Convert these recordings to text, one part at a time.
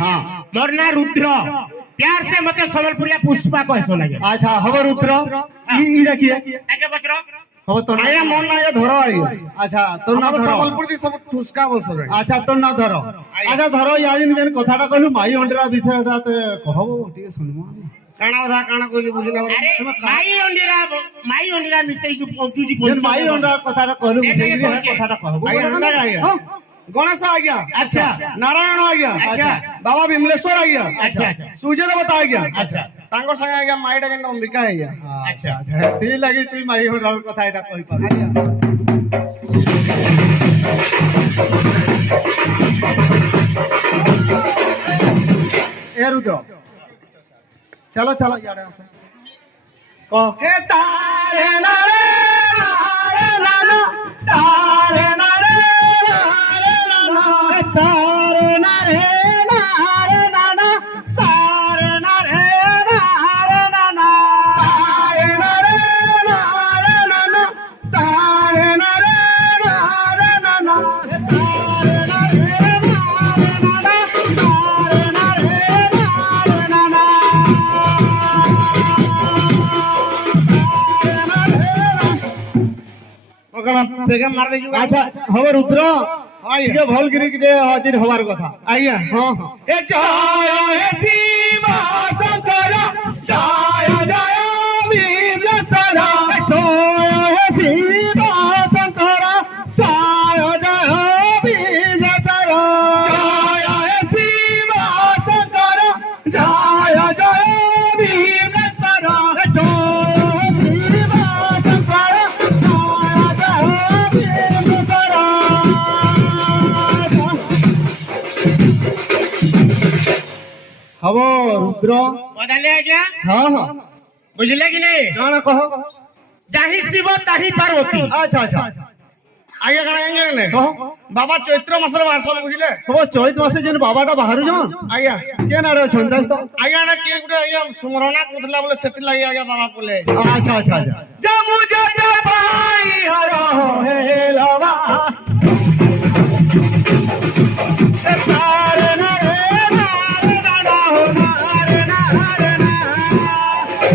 हां मोर ना रुद्र प्यार से मते संबलपुरिया पुष्पा कहसो लगे। अच्छा हव रुद्र ई रखिए ताके पत्र हो तो आया मोर ना ये धरो आया अच्छा तो ना धरो संबलपुर दी सब ठुसका बोलसो रे अच्छा तो ना धरो अच्छा धरो यार जेन कथाटा कहलु माई अंडरा विषयटा ते कहबो ठीक सुनमो काना बधा काना कोली बुझिना अरे माई अंडीरा मिसई जो पहुंचू जी जेन माई अंडरा कथाटा कहलु से कथाटा कहबो आया हंदा आया गणेश आ गया अच्छा नारायण आ गया अच्छा बाबा विमलेश्वर आ गया अच्छा अच्छा सूर्य देवता आ गया अच्छा तांको संग आ गया माईटा जेन अंबिका आ गया अच्छा अच्छा ती लगी तू माई अंडरा कथाटा कहि पार ए रुद्र चलो चलो यार को हे तारे नारे नारे नाना तारे नारे नारे नाना तारे नारे नारे नाना तारे नारे नारे नाना तारे नारे नारे नाना तारे नारे नारे नाना बेगम मार दे अच्छा हव रुद्र आइए ये भल गिरी के हाजिर हवार कथा आइए हां हां ए जय हे शिव शंकर जय जय विमलेश्वर जय हे शिव शंकर जय जय विजयेश्वर जय हे शिव शंकर जय जय विमलेश्वर जय शिव शंकर जय जय विजयेश्वर हव रुद्र बदले आ गया हाँ हाँ बुझले कि नहीं काना कहो जाहि शिव ताहि पार्वती अच्छा अच्छा आगे कण आएंगे ने कहो बाबा चैत्र मासरे बारसन बुझिले हव चैत मासे जेन बाबाटा बाहरु जन आइया के ना रे छंदन तो आइया ना के गुटे आइया सुमरना कुथला बोले सेति लागि आगे बाबा बोले अच्छा अच्छा अच्छा जमु जट पाई हरो हे लवा तारे नारे नारे नाना हो नारे नारे ना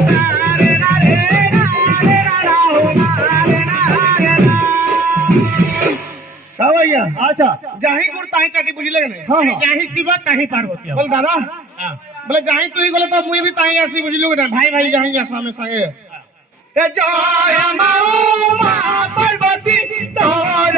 तारे नारे नारे नाना हो नारे नारे ना सब आइया अच्छा जाही गुर ताही चाटी बुझिले ने हाँ हाँ जाहि शिव ताहि पार्वती बोल दादा हां बोले जाही तू ही गले तो मुई भी ताही आसी बुझिलु ना भाई भाई जाही आसा में संगे ए जय माऊ मा पार्वती तोर